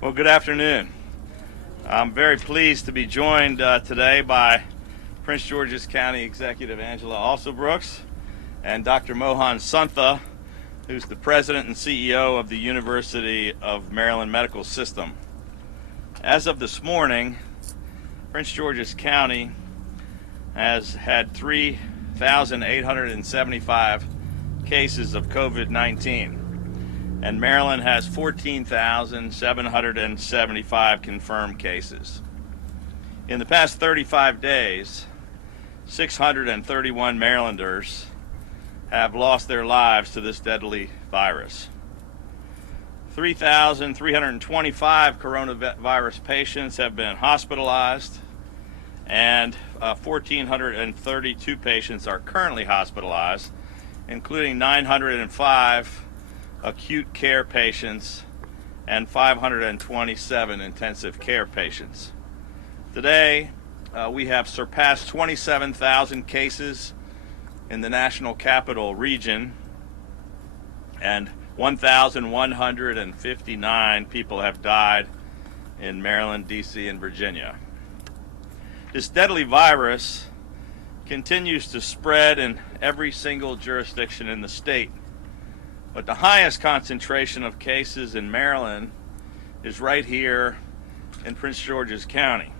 Well, good afternoon. I'm very pleased to be joined today by Prince George's County Executive Angela Alsobrooks and Dr. Mohan Santha, who's the President and CEO of the University of Maryland Medical System. As of this morning, Prince George's County has had 3,875 cases of COVID-19. And Maryland has 14,775 confirmed cases. In the past 35 days, 631 Marylanders have lost their lives to this deadly virus. 3,325 coronavirus patients have been hospitalized, and 1,432 patients are currently hospitalized, including 905 acute care patients and 527 intensive care patients. Today, we have surpassed 27,000 cases in the National Capital Region, and 1,159 people have died in Maryland, D.C., and Virginia. This deadly virus continues to spread in every single jurisdiction in the state. But the highest concentration of cases in Maryland is right here in Prince George's County.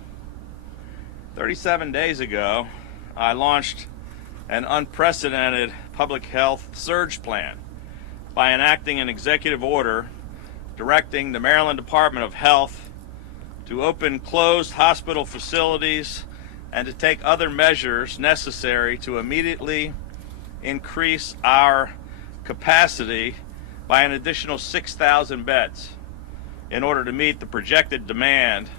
37 days ago, I launched an unprecedented public health surge plan by enacting an executive order directing the Maryland Department of Health to open closed hospital facilities and to take other measures necessary to immediately increase our capacity by an additional 6,000 beds in order to meet the projected demand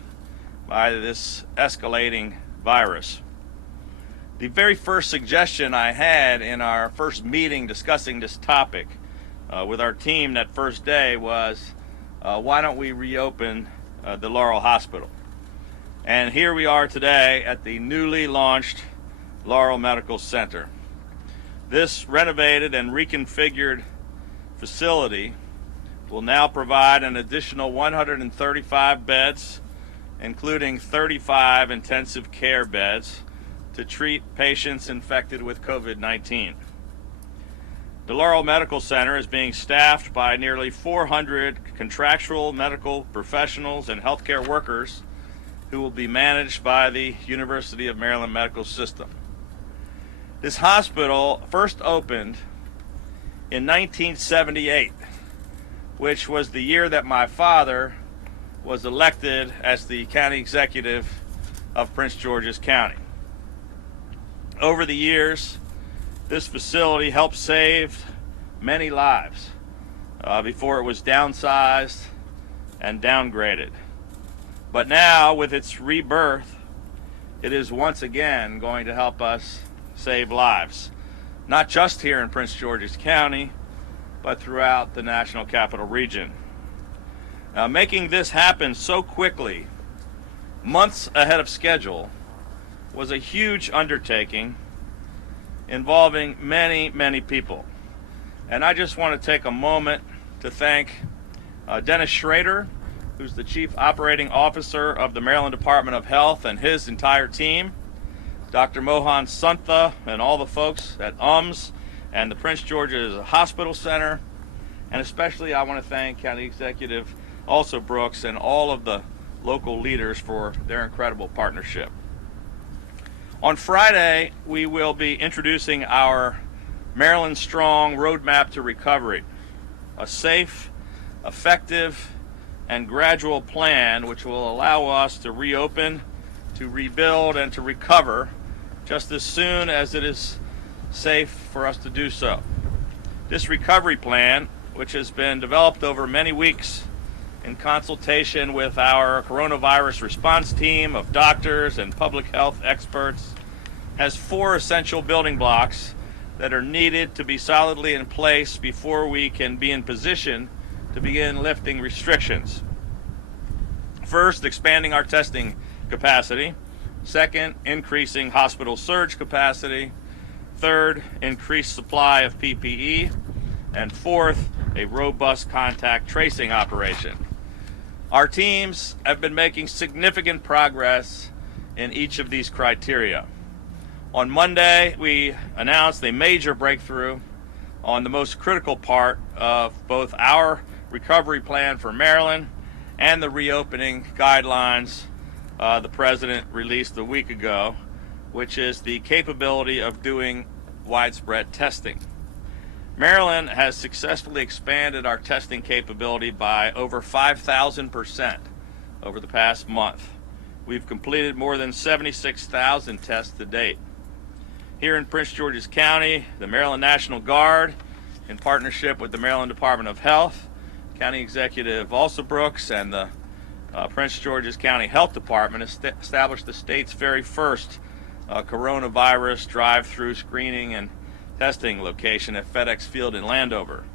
by this escalating virus. The very first suggestion I had in our first meeting discussing this topic with our team that first day was, why don't we reopen the Laurel Hospital? And here we are today at the newly launched Laurel Medical Center. This renovated and reconfigured facility will now provide an additional 135 beds, including 35 intensive care beds, to treat patients infected with COVID-19. The Laurel Medical Center is being staffed by nearly 400 contractual medical professionals and healthcare workers who will be managed by the University of Maryland Medical System. This hospital first opened in 1978, which was the year that my father was elected as the county executive of Prince George's County. Over the years, this facility helped save many lives before it was downsized and downgraded. But now, with its rebirth, it is once again going to help us save lives, not just here in Prince George's County, but throughout the National Capital Region. Now, making this happen so quickly, months ahead of schedule, was a huge undertaking involving many, many people. And I just want to take a moment to thank Dennis Schrader, who's the Chief Operating Officer of the Maryland Department of Health, and his entire team, Dr. Mohan Santha and all the folks at UMS and the Prince George's Hospital Center, and especially I want to thank County Executive Alsobrooks and all of the local leaders for their incredible partnership. On Friday, we will be introducing our Maryland Strong Roadmap to Recovery, a safe, effective, and gradual plan which will allow us to reopen, to rebuild, and to recover just as soon as it is safe for us to do so. This recovery plan, which has been developed over many weeks in consultation with our coronavirus response team of doctors and public health experts, has 4 essential building blocks that are needed to be solidly in place before we can be in position to begin lifting restrictions. First, expanding our testing capacity. Second, increasing hospital surge capacity. Third, increased supply of PPE. And fourth, a robust contact tracing operation. Our teams have been making significant progress in each of these criteria. On Monday, we announced a major breakthrough on the most critical part of both our recovery plan for Maryland and the reopening guidelines the President released a week ago, which is the capability of doing widespread testing. Maryland has successfully expanded our testing capability by over 5,000% over the past month. We've completed more than 76,000 tests to date. Here in Prince George's County, the Maryland National Guard, in partnership with the Maryland Department of Health, County Executive Alsobrooks, and the Prince George's County Health Department, established the state's very first coronavirus drive-through screening and testing location at FedEx Field in Landover.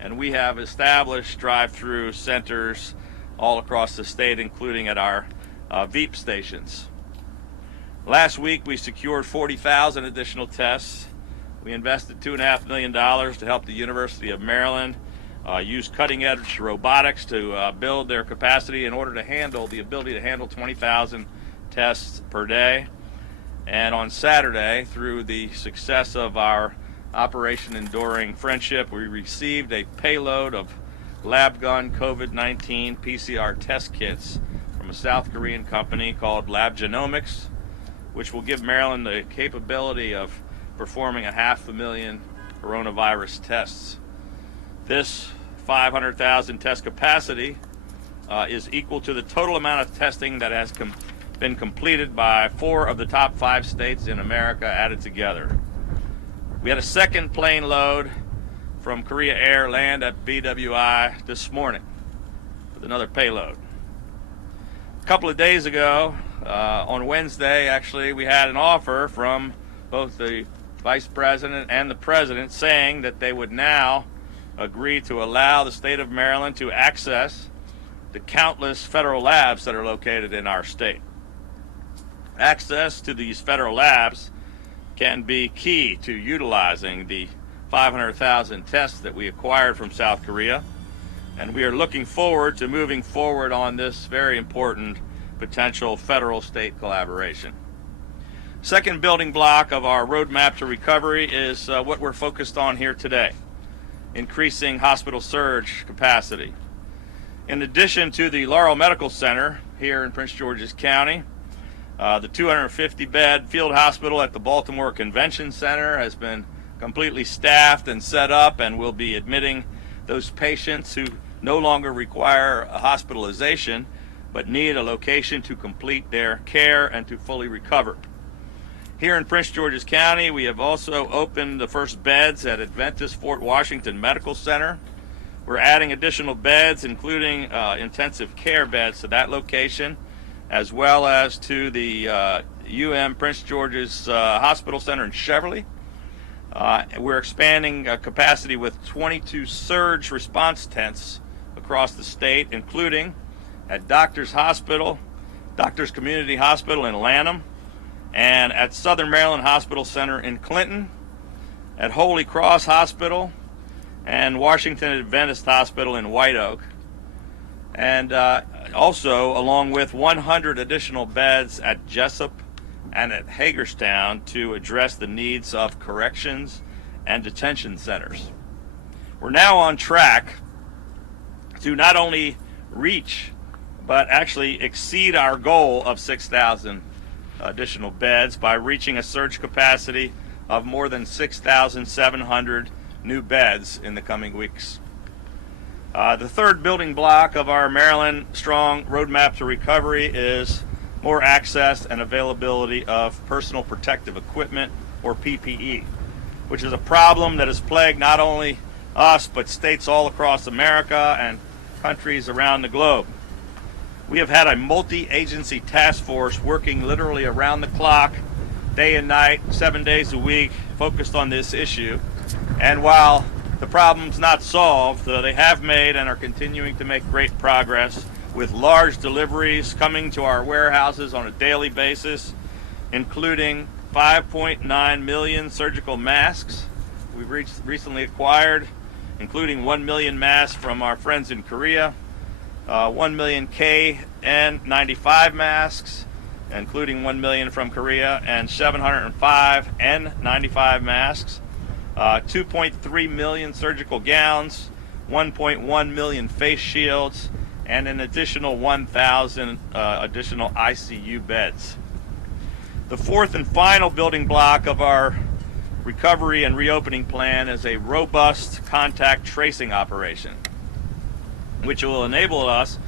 And we have established drive-through centers all across the state, including at our VEEP stations. Last week, we secured 40,000 additional tests. We invested $2.5 million to help the University of Maryland use cutting-edge robotics to build their capacity in order to handle the ability to handle 20,000 tests per day. And on Saturday, through the success of our Operation Enduring Friendship, we received a payload of lab-gun COVID-19 PCR test kits from a South Korean company called Lab Genomics, which will give Maryland the capability of performing 500,000 coronavirus tests. This 500,000 test capacity is equal to the total amount of testing that has been completed by 4 of the top 5 states in America added together. We had a second plane load from Korea Air land at BWI this morning with another payload. A couple of days ago, on Wednesday, actually, we had an offer from both the Vice President and the President saying that they would now agree to allow the state of Maryland to access the countless federal labs that are located in our state. Access to these federal labs can be key to utilizing the 500,000 tests that we acquired from South Korea, and we are looking forward to moving forward on this very important potential federal-state collaboration. Second building block of our roadmap to recovery is what we're focused on here today: increasing hospital surge capacity. In addition to the Laurel Medical Center here in Prince George's County, the 250-bed field hospital at the Baltimore Convention Center has been completely staffed and set up and will be admitting those patients who no longer require a hospitalization but need a location to complete their care and to fully recover. Here in Prince George's County, we have also opened the first beds at Adventist Fort Washington Medical Center. We're adding additional beds, including intensive care beds to that location, as well as to the Prince George's Hospital Center in Cheverly. We're expanding capacity with 22 surge response tents across the state, including at Doctors Community Hospital in Lanham, and at Southern Maryland Hospital Center in Clinton, at Holy Cross Hospital, and Washington Adventist Hospital in White Oak, and also along with 100 additional beds at Jessup and at Hagerstown to address the needs of corrections and detention centers. We're now on track to not only reach but actually exceed our goal of 6,000 additional beds by reaching a surge capacity of more than 6,700 new beds in the coming weeks. The third building block of our Maryland Strong Roadmap to Recovery is more access and availability of personal protective equipment, or PPE, which is a problem that has plagued not only us but states all across America and countries around the globe. We have had a multi-agency task force working literally around the clock, day and night, 7 days a week, focused on this issue. And while the problem's not solved, they have made and are continuing to make great progress with large deliveries coming to our warehouses on a daily basis, including 5.9 million surgical masks we've recently acquired, including 1 million masks from our friends in Korea, 1 million KN95 masks, including 1 million from Korea, and 705 N95 masks, 2.3 million surgical gowns, 1.1 million face shields, and an additional 1,000 additional ICU beds. The fourth and final building block of our recovery and reopening plan is a robust contact tracing operation, which will enable us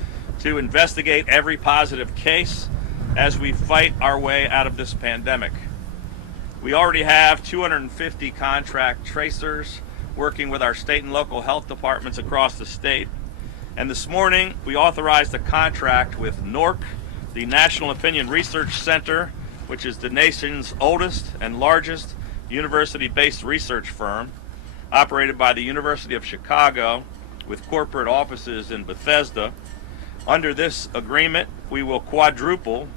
to investigate every positive case as we fight our way out of this pandemic. We already have 250 contract tracers working with our state and local health departments across the state. And this morning, we authorized a contract with NORC, the National Opinion Research Center, which is the nation's oldest and largest university-based research firm, operated by the University of Chicago, with corporate offices in Bethesda. Under this agreement, we will quadruple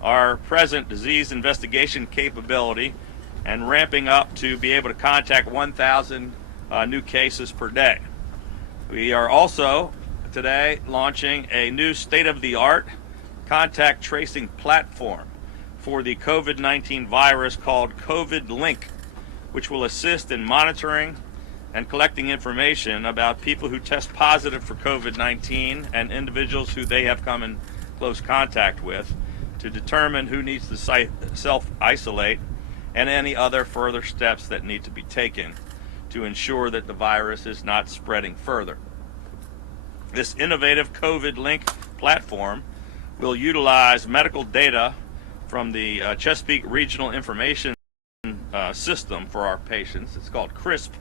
our present disease investigation capability and ramping up to be able to contact 1,000 new cases per day. We are also today launching a new state-of-the-art contact tracing platform for the COVID-19 virus called COVID Link, which will assist in monitoring and collecting information about people who test positive for COVID-19 and individuals who they have come in close contact with to determine who needs to self-isolate and any other further steps that need to be taken to ensure that the virus is not spreading further. This innovative COVID Link platform will utilize medical data from the Chesapeake Regional Information System for our patients. It's called CRISP.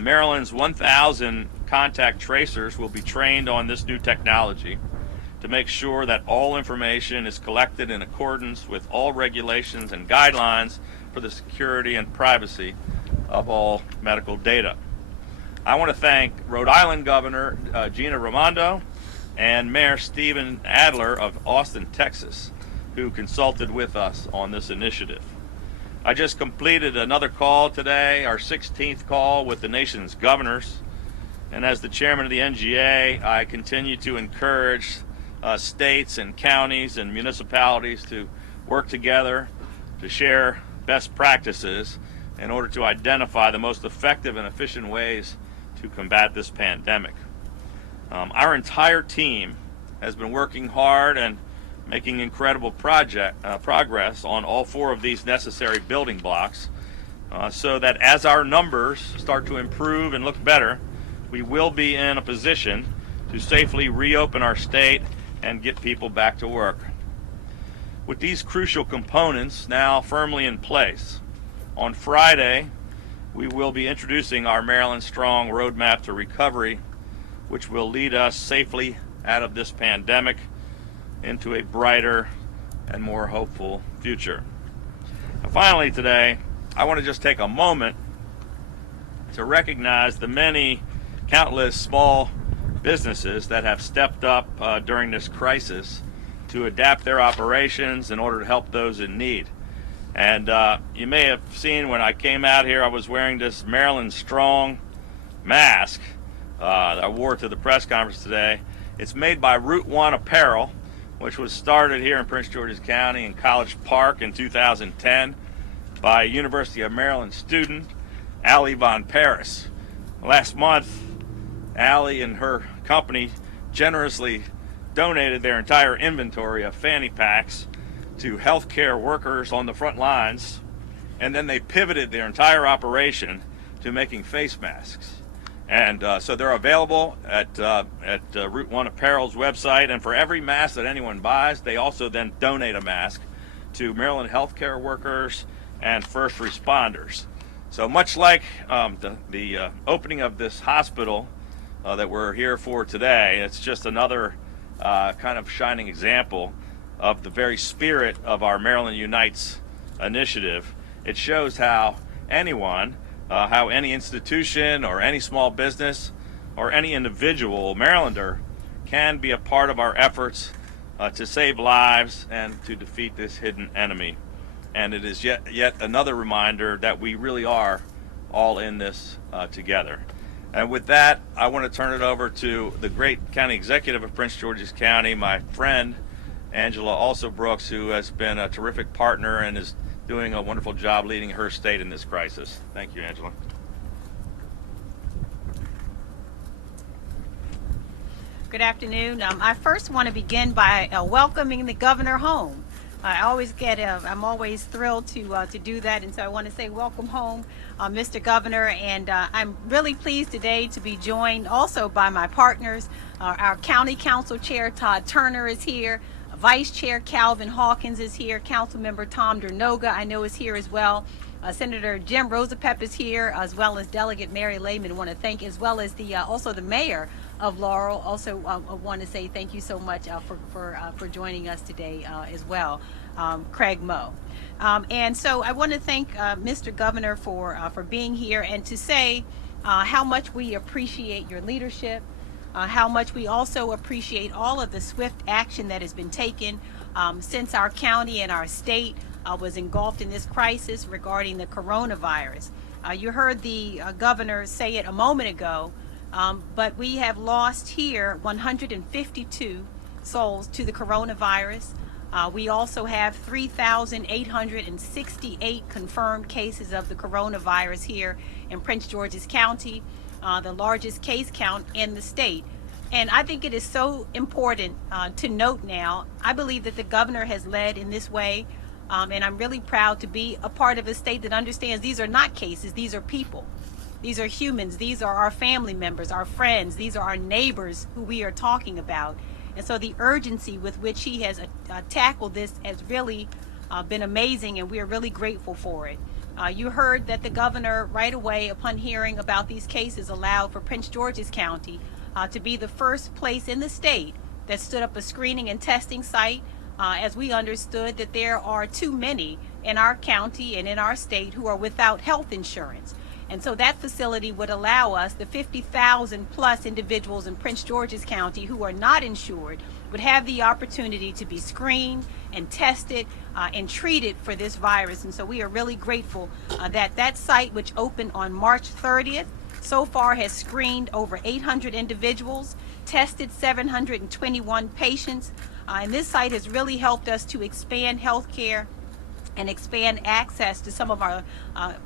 Maryland's 1,000 contact tracers will be trained on this new technology to make sure that all information is collected in accordance with all regulations and guidelines for the security and privacy of all medical data. I want to thank Rhode Island Governor Gina Raimondo and Mayor Stephen Adler of Austin, Texas, who consulted with us on this initiative. I just completed another call today, our 16th call with the nation's governors, and as the chairman of the NGA, I continue to encourage states and counties and municipalities to work together to share best practices in order to identify the most effective and efficient ways to combat this pandemic. Our entire team has been working hard and making incredible progress on all four of these necessary building blocks so that as our numbers start to improve and look better, we will be in a position to safely reopen our state and get people back to work. With these crucial components now firmly in place, on Friday, we will be introducing our Maryland Strong Roadmap to Recovery, which will lead us safely out of this pandemic into a brighter and more hopeful future. And finally today, I want to just take a moment to recognize the many countless small businesses that have stepped up during this crisis to adapt their operations in order to help those in need. And you may have seen when I came out here, I was wearing this Maryland Strong mask that I wore to the press conference today. It's made by Route 1 Apparel, which was started here in Prince George's County in College Park in 2010 by University of Maryland student Allie Von Paris. Last month, Allie and her company generously donated their entire inventory of fanny packs to healthcare workers on the front lines, and then they pivoted their entire operation to making face masks. And so they're available at Route 1 Apparel's website, and for every mask that anyone buys, they also then donate a mask to Maryland healthcare workers and first responders. So much like the opening of this hospital that we're here for today, it's just another kind of shining example of the very spirit of our Maryland Unites initiative. It shows how anyone, how any institution or any small business or any individual Marylander can be a part of our efforts to save lives and to defeat this hidden enemy. And it is yet another reminder that we really are all in this together. And with that, I want to turn it over to the great county executive of Prince George's County, my friend, Angela also Brooks, who has been a terrific partner and is doing a wonderful job leading her state in this crisis. Thank you, Angela. Good afternoon. I first want to begin by welcoming the governor home. I'm always thrilled to do that, and so I want to say welcome home, Mr. Governor, and I'm really pleased today to be joined also by my partners. Our County Council Chair, Todd Turner, is here. Vice Chair Calvin Hawkins is here. Councilmember Tom Dernoga, I know, is here as well. Senator Jim Rosapep is here, as well as Delegate Mary Lehman. I want to thank, as well as also the mayor of Laurel. Also want to say thank you so much for joining us today as well, Craig Moe. And so I want to thank Mr. Governor for being here, and to say how much we appreciate your leadership, how much we also appreciate all of the swift action that has been taken since our county and our state was engulfed in this crisis regarding the coronavirus. You heard the governor say it a moment ago, but we have lost here 152 souls to the coronavirus. We also have 3,868 confirmed cases of the coronavirus here in Prince George's County, the largest case count in the state. And I think it is so important to note now, I believe that the governor has led in this way, and I'm really proud to be a part of a state that understands these are not cases, these are people. These are humans, these are our family members, our friends, these are our neighbors who we are talking about. And so the urgency with which he has tackled this has really been amazing, and we are really grateful for it. You heard that the governor right away upon hearing about these cases allowed for Prince George's County to be the first place in the state that stood up a screening and testing site, as we understood that there are too many in our county and in our state who are without health insurance. And so that facility would allow us, the 50,000 plus individuals in Prince George's County who are not insured, would have the opportunity to be screened and tested and treated for this virus. And so we are really grateful that that site, which opened on March 30th, so far has screened over 800 individuals, tested 721 patients, and this site has really helped us to expand health care and expand access to some of our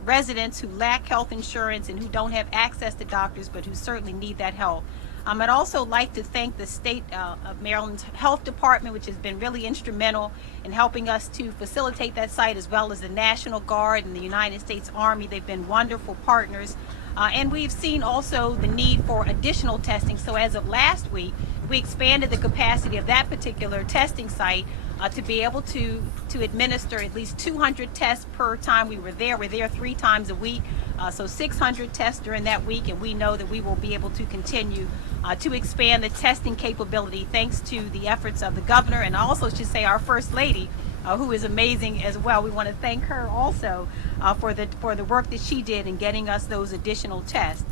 residents who lack health insurance and who don't have access to doctors, but who certainly need that help. I'd also like to thank the state of Maryland's health department, which has been really instrumental in helping us to facilitate that site, as well as the National Guard and the United States Army. They've been wonderful partners. And we've seen also the need for additional testing. So as of last week, we expanded the capacity of that particular testing site to be able to administer at least 200 tests per time we were there. We're there 3 times a week, so 600 tests during that week, and we know that we will be able to continue to expand the testing capability thanks to the efforts of the governor, and I also should say our First Lady, who is amazing as well. We want to thank her also for the work that she did in getting us those additional tests.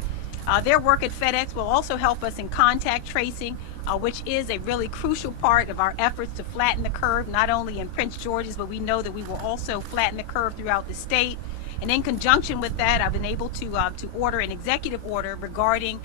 Their work at FedEx will also help us in contact tracing, which is a really crucial part of our efforts to flatten the curve, not only in Prince George's, but we know that we will also flatten the curve throughout the state. And in conjunction with that, I've been able to order an executive order regarding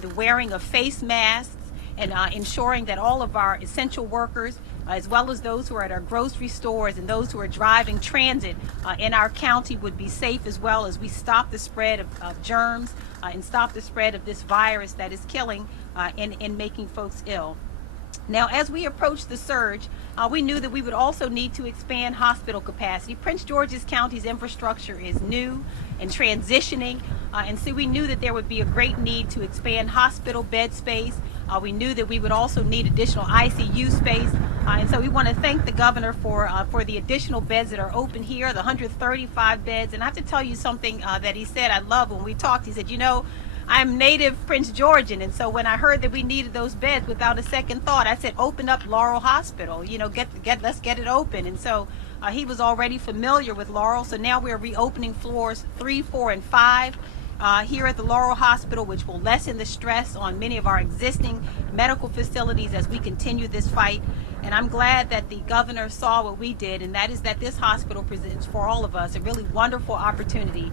the wearing of face masks and ensuring that all of our essential workers, as well as those who are at our grocery stores and those who are driving transit in our county, would be safe, as well as we stop the spread of germs and stop the spread of this virus that is killing and making folks ill. Now, as we approach the surge, we knew that we would also need to expand hospital capacity. Prince George's County's infrastructure is new and transitioning, and so we knew that there would be a great need to expand hospital bed space. We knew that we would also need additional ICU space, and so we want to thank the governor for the additional beds that are open here, the 135 beds. And I have to tell you something that he said I love when we talked. He said, you know, I'm native Prince Georgian, and so when I heard that we needed those beds, without a second thought, I said, open up Laurel Hospital. You know, let's get it open. And so he was already familiar with Laurel, so now we're reopening floors 3, 4, and 5 here at the Laurel Hospital, which will lessen the stress on many of our existing medical facilities as we continue this fight. And I'm glad that the governor saw what we did, and that is that this hospital presents for all of us a really wonderful opportunity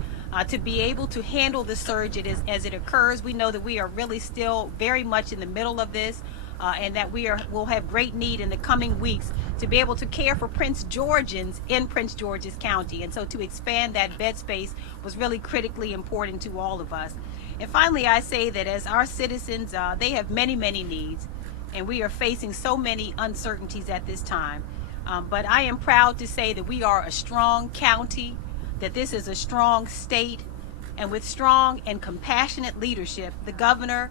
to be able to handle the surge as it occurs. We know that we are really still very much in the middle of this, and that will have great need in the coming weeks to be able to care for Prince Georgians in Prince George's County. And so to expand that bed space was really critically important to all of us. And finally, I say that as our citizens, they have many, many needs, and we are facing so many uncertainties at this time. But I am proud to say that we are a strong county, that this is a strong state, and with strong and compassionate leadership, the governor,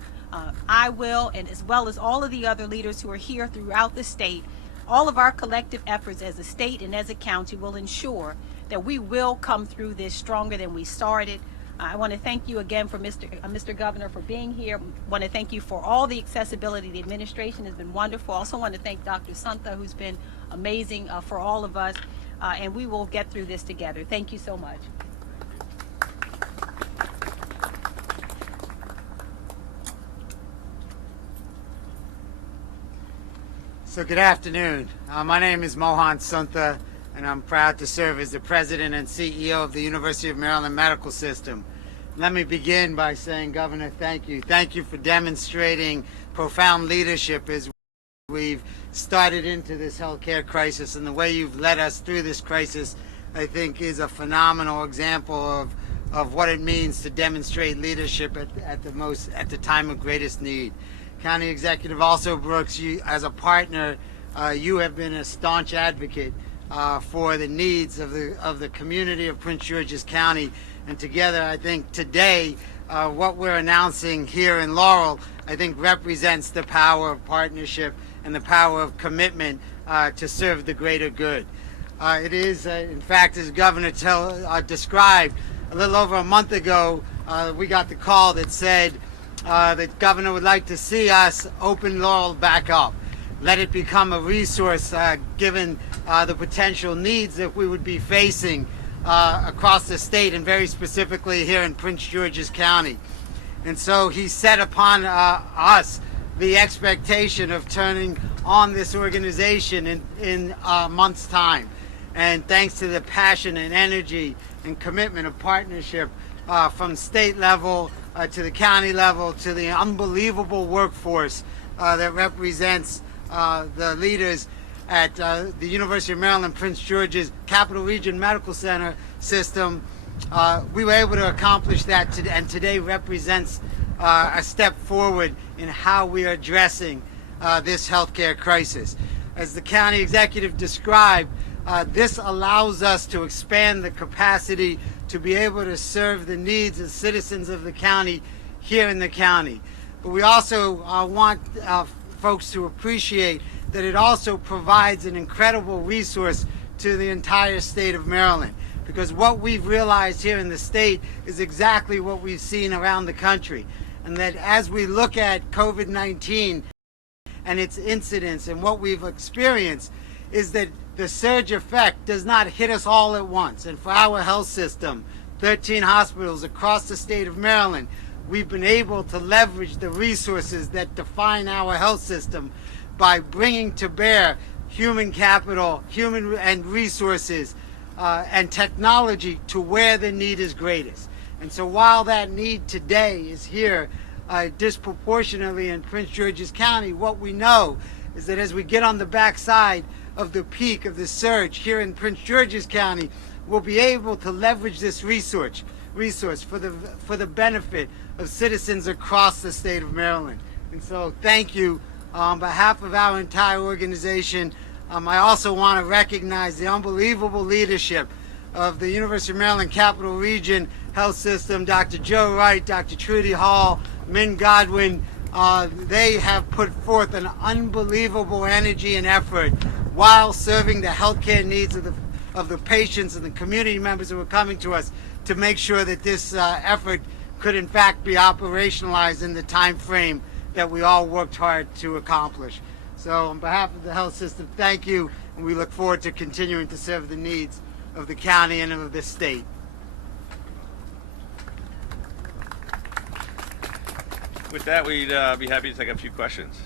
I will, and as well as all of the other leaders who are here throughout the state, all of our collective efforts as a state and as a county will ensure that we will come through this stronger than we started. I want to thank you again for Mr. Governor for being here. I want to thank you for all the accessibility. The administration has been wonderful. I also want to thank Dr. Santha, who's been amazing for all of us, and we will get through this together. Thank you so much. So good afternoon. My name is Mohan Santha, and I'm proud to serve as the President and CEO of the University of Maryland Medical System. Let me begin by saying, Governor, thank you. Thank you for demonstrating profound leadership as we've started into this healthcare crisis, and the way you've led us through this crisis, I think, is a phenomenal example of what it means to demonstrate leadership at the time of greatest need. County Executive also Brooks, you, as a partner, you have been a staunch advocate for the needs of the community of Prince George's County, and together, I think today, what we're announcing here in Laurel, I think represents the power of partnership and the power of commitment to serve the greater good. It is, in fact, as Governor described, a little over a month ago, we got the call that said that Governor would like to see us open Laurel back up. Let it become a resource given the potential needs that we would be facing across the state, and very specifically here in Prince George's County. And so he set upon us the expectation of turning on this organization in a month's time. And thanks to the passion and energy and commitment of partnership from state level to the county level, to the unbelievable workforce that represents the leaders at the University of Maryland Prince George's Capital Region Medical Center system, we were able to accomplish that, and today represents a step forward in how we are addressing this healthcare crisis. As the county executive described, this allows us to expand the capacity to be able to serve the needs of citizens of the county here in the county. But we also want folks to appreciate that it also provides an incredible resource to the entire state of Maryland, because what we've realized here in the state is exactly what we've seen around the country, and that as we look at COVID-19 and its incidence, and what we've experienced is that the surge effect does not hit us all at once. And for our health system, 13 hospitals across the state of Maryland, we've been able to leverage the resources that define our health system by bringing to bear human capital, human and resources, and technology to where the need is greatest. And so while that need today is here disproportionately in Prince George's County, what we know is that as we get on the backside of the peak of the surge here in Prince George's County, we'll be able to leverage this resource for the benefit of citizens across the state of Maryland. And so thank you on behalf of our entire organization. I also want to recognize the unbelievable leadership of the University of Maryland Capital Region Health System, Dr. Joe Wright, Dr. Trudy Hall, Min Godwin. They have put forth an unbelievable energy and effort while serving the healthcare needs of the patients and the community members who are coming to us, to make sure that this effort could in fact be operationalized in the time frame that we all worked hard to accomplish. So on behalf of the health system, thank you, and we look forward to continuing to serve the needs of the county and of the state. With that, we'd be happy to take a few questions.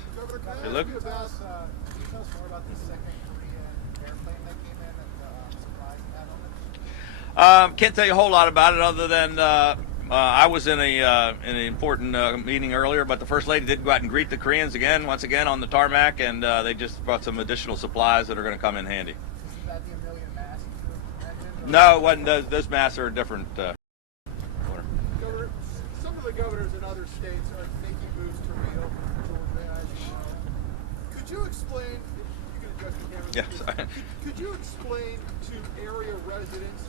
Hey, Luke? Can you tell us more about the second Korean airplane that came in and the surprise in that moment? Can't tell you a whole lot about it other than I was in an important meeting earlier, but the First Lady did go out and greet the Koreans once again on the tarmac, and they just brought some additional supplies that are going to come in handy. Is that the $1 million masks you mentioned? No, it wasn't. Those masks are a different order. Governor, some of the governors in other states are making moves to reopen Georgia, as you know. Could you explain, if you can address the camera, Yeah, sorry. Could you explain to area residents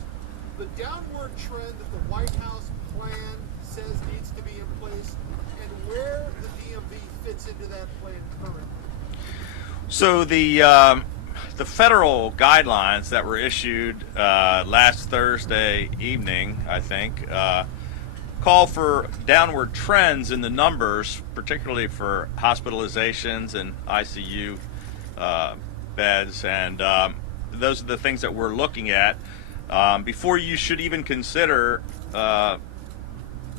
the downward trend that the White House plan says needs to be in place, and where the DMV fits into that plan currently? So the federal guidelines that were issued last Thursday evening, I think, call for downward trends in the numbers, particularly for hospitalizations and ICU beds, and those are the things that we're looking at before you should even consider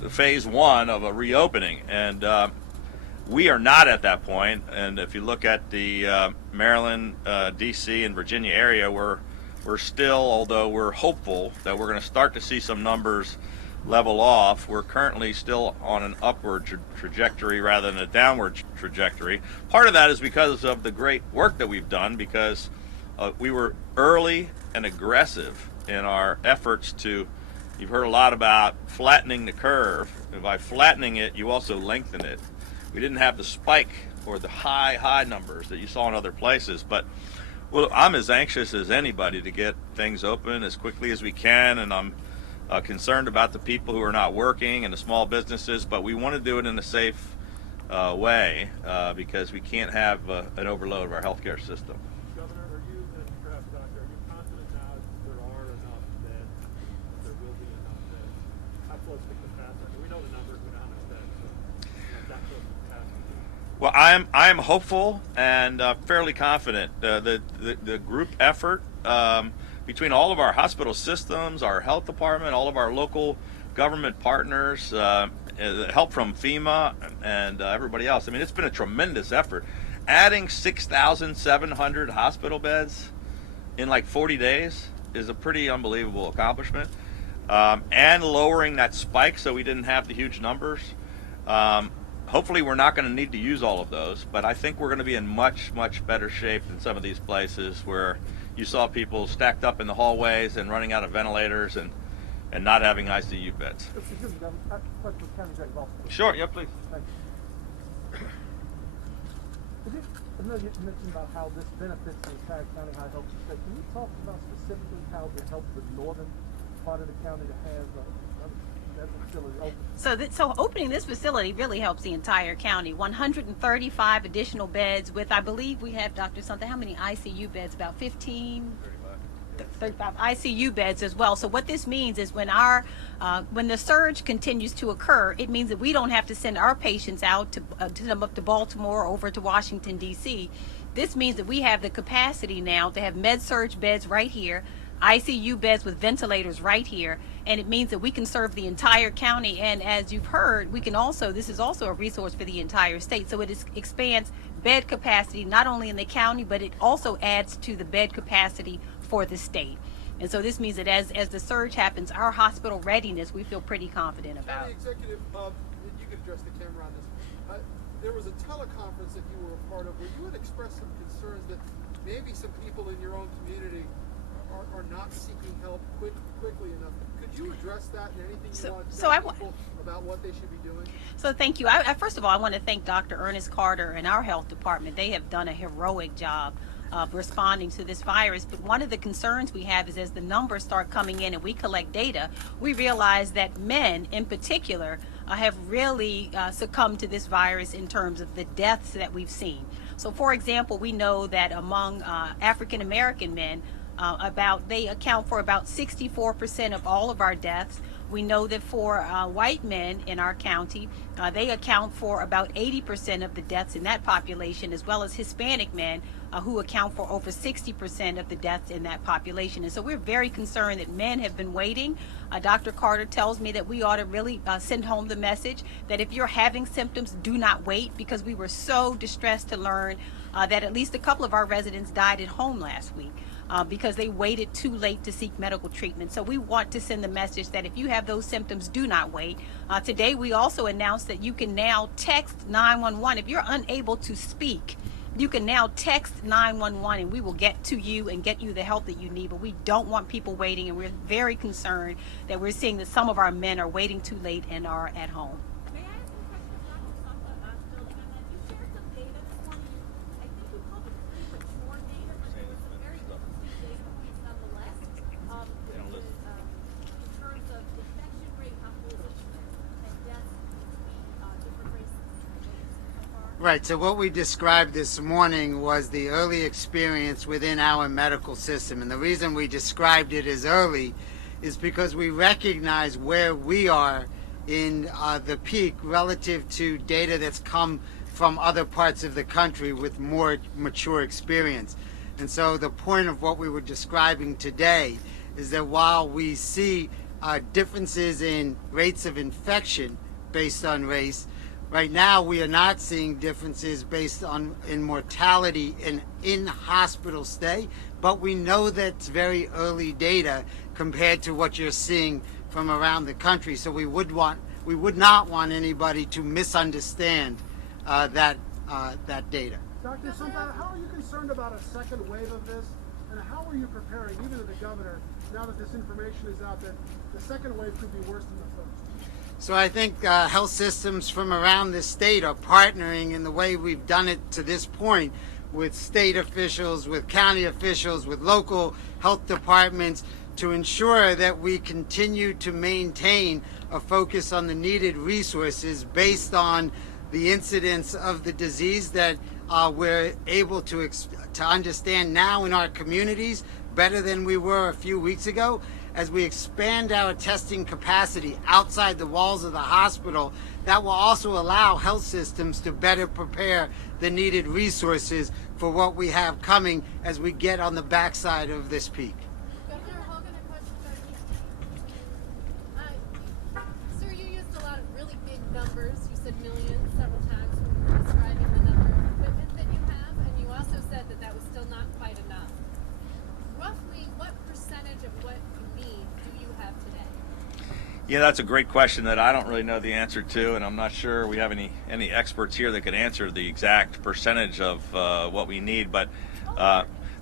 phase one of a reopening. And we are not at that point. And if you look at the Maryland, DC, and Virginia area, we're still, although we're hopeful that we're going to start to see some numbers level off, we're currently still on an upward trajectory rather than a downward trajectory. Part of that is because of the great work that we've done, because we were early and aggressive in our efforts to, you've heard a lot about flattening the curve. And by flattening it, you also lengthen it. We didn't have the spike or the high numbers that you saw in other places, but well, I'm as anxious as anybody to get things open as quickly as we can, and I'm concerned about the people who are not working and the small businesses, but we want to do it in a safe way because we can't have an overload of our healthcare system. Governor, are you, and perhaps Doctor, are you confident now that there are enough beds, there will be enough beds? How close to capacity? We know the numbers, but how much beds? So, that close to capacity? Well, I am hopeful and fairly confident. The group effort between all of our hospital systems, our health department, all of our local government partners, help from FEMA and everybody else. I mean, it's been a tremendous effort. Adding 6,700 hospital beds in like 40 days is a pretty unbelievable accomplishment. And lowering that spike so we didn't have the huge numbers. Hopefully we're not going to need to use all of those, but I think we're going to be in much better shape than some of these places where you saw people stacked up in the hallways and running out of ventilators and not having ICU beds. Sure, yeah, please. I know you mentioned about how this benefits the entire county, how it helps the state. Can you talk about specifically how it helps the northern part of the county to have that facility open? So opening this facility really helps the entire county. 135 additional beds with, I believe we have, Dr. Something, how many ICU beds? About 15? 35 ICU beds as well. So what this means is when the surge continues to occur, it means that we don't have to send our patients out to them up to Baltimore or over to Washington, D.C. This means that we have the capacity now to have med-surg beds right here, ICU beds with ventilators right here, and it means that we can serve the entire county. And as you've heard, we can also, this is also a resource for the entire state. So it expands bed capacity not only in the county, but it also adds to the bed capacity for the state. And so this means that as the surge happens, our hospital readiness, we feel pretty confident about. County Executive, you can address the camera on this. There was a teleconference that you were a part of where you had expressed some concerns that maybe some people in your own community are not seeking help quickly enough. Could you address that and anything you want to tell people about what they should be doing? So thank you. First of all, I want to thank Dr. Ernest Carter and our health department. They have done a heroic job of responding to this virus. But one of the concerns we have is as the numbers start coming in and we collect data, we realize that men in particular have really succumbed to this virus in terms of the deaths that we've seen. So for example, we know that among African American men, they account for about 64% of all of our deaths. We know that for white men in our county, they account for about 80% of the deaths in that population, as well as Hispanic men who account for over 60% of the deaths in that population. And so we're very concerned that men have been waiting. Dr. Carter tells me that we ought to really send home the message that if you're having symptoms, do not wait, because we were so distressed to learn that at least a couple of our residents died at home last week. because they waited too late to seek medical treatment. So we want to send the message that if you have those symptoms, do not wait. Today we also announced that you can now text 911 if you're unable to speak. You can now text 911 and we will get to you and get you the help that you need. But we don't want people waiting, and we're very concerned that we're seeing that some of our men are waiting too late and are at home. May I ask a question, Dr. Santa, building on that? You shared some data this morning. I think you called it premature data, but there was some very interesting data points nonetheless. In terms of infection rate, hospitalization rate, and deaths between different races. So far. Right, so what we described this morning was the early experience within our medical system. And the reason we described it as early is because we recognize where we are in the peak relative to data that's come from other parts of the country with more mature experience. And so the point of what we were describing today is that while we see differences in rates of infection based on race, right now we are not seeing differences based on in mortality and in hospital stay, but we know that's very early data compared to what you're seeing from around the country. So we would not want anybody to misunderstand that data. Dr. Santa, how are you concerned about a second wave of this? And how are you preparing, even to the governor, now that this information is out, that the second wave could be worse than the first? So I think health systems from around the state are partnering in the way we've done it to this point with state officials, with county officials, with local health departments to ensure that we continue to maintain a focus on the needed resources based on the incidence of the disease that we're able to understand now in our communities better than we were a few weeks ago. As we expand our testing capacity outside the walls of the hospital, that will also allow health systems to better prepare the needed resources for what we have coming as we get on the backside of this peak. Governor Hogan, a question for you. Sir, you used a lot of really big numbers. You said millions several times when you were describing the number of equipment that you have, and you also said that that was still not quite enough. Roughly, what percentage of what you need do you have today? Yeah, that's a great question that I don't really know the answer to, and I'm not sure we have any experts here that could answer the exact percentage of what we need. But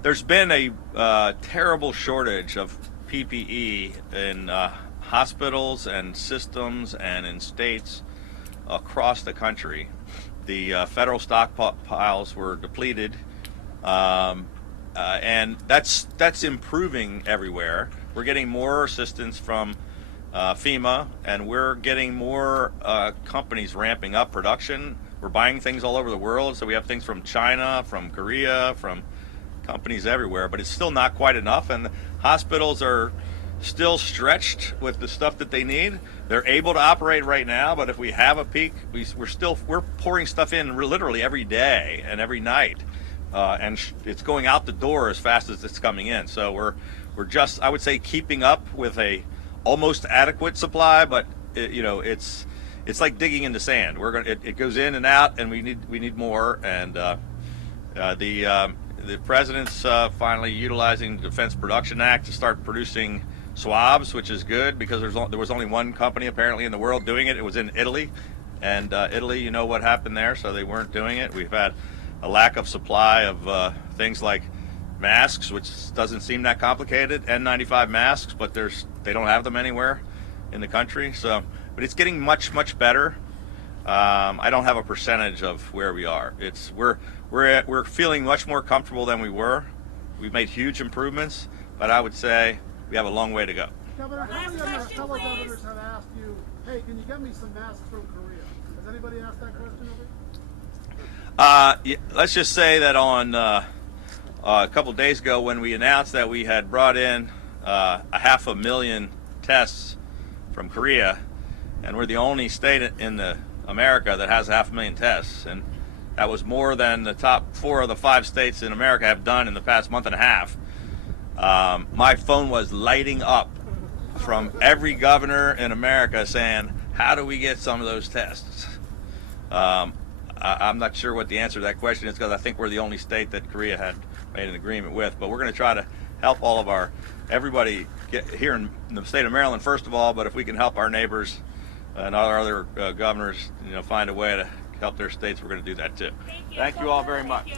there's been a terrible shortage of PPE in hospitals and systems and in states across the country. The federal stockpiles were depleted, and that's improving everywhere. We're getting more assistance from FEMA, and we're getting more companies ramping up production. We're buying things all over the world, so we have things from China, from Korea, from companies everywhere, but it's still not quite enough, and hospitals are still stretched with the stuff that they need. They're able to operate right now, but if we have a peak, we're pouring stuff in literally every day and every night, and it's going out the door as fast as it's coming in. So we're just, I would say, keeping up with a almost adequate supply, but it's like digging into sand. It goes in and out, and we need more. And the president's finally utilizing the Defense Production Act to start producing swabs, which is good because there was only one company apparently in the world doing it. It was in Italy, and Italy, you know what happened there, so they weren't doing it. We've had a lack of supply of things like masks, which doesn't seem that complicated, N95 masks, but they don't have them anywhere in the country. So, but it's getting much better. I don't have a percentage of where we are. We're feeling much more comfortable than we were. We've made huge improvements, but I would say we have a long way to go. Governor, how many other fellow governors have asked you, hey, can you get me some masks from Korea? Has anybody asked that question over? Let's just say that on a couple of days ago, when we announced that we had brought in 500,000 tests from Korea, and we're the only state in America that has 500,000 tests, and that was more than the top 4 of the 5 states in America have done in the past month and a half. My phone was lighting up from every governor in America saying, how do we get some of those tests? I'm not sure what the answer to that question is, because I think we're the only state that Korea had made an agreement with, but we're going to try to help all of everybody get here in the state of Maryland, first of all, but if we can help our neighbors and our other governors, find a way to help their states, we're going to do that too. Thank you all very much.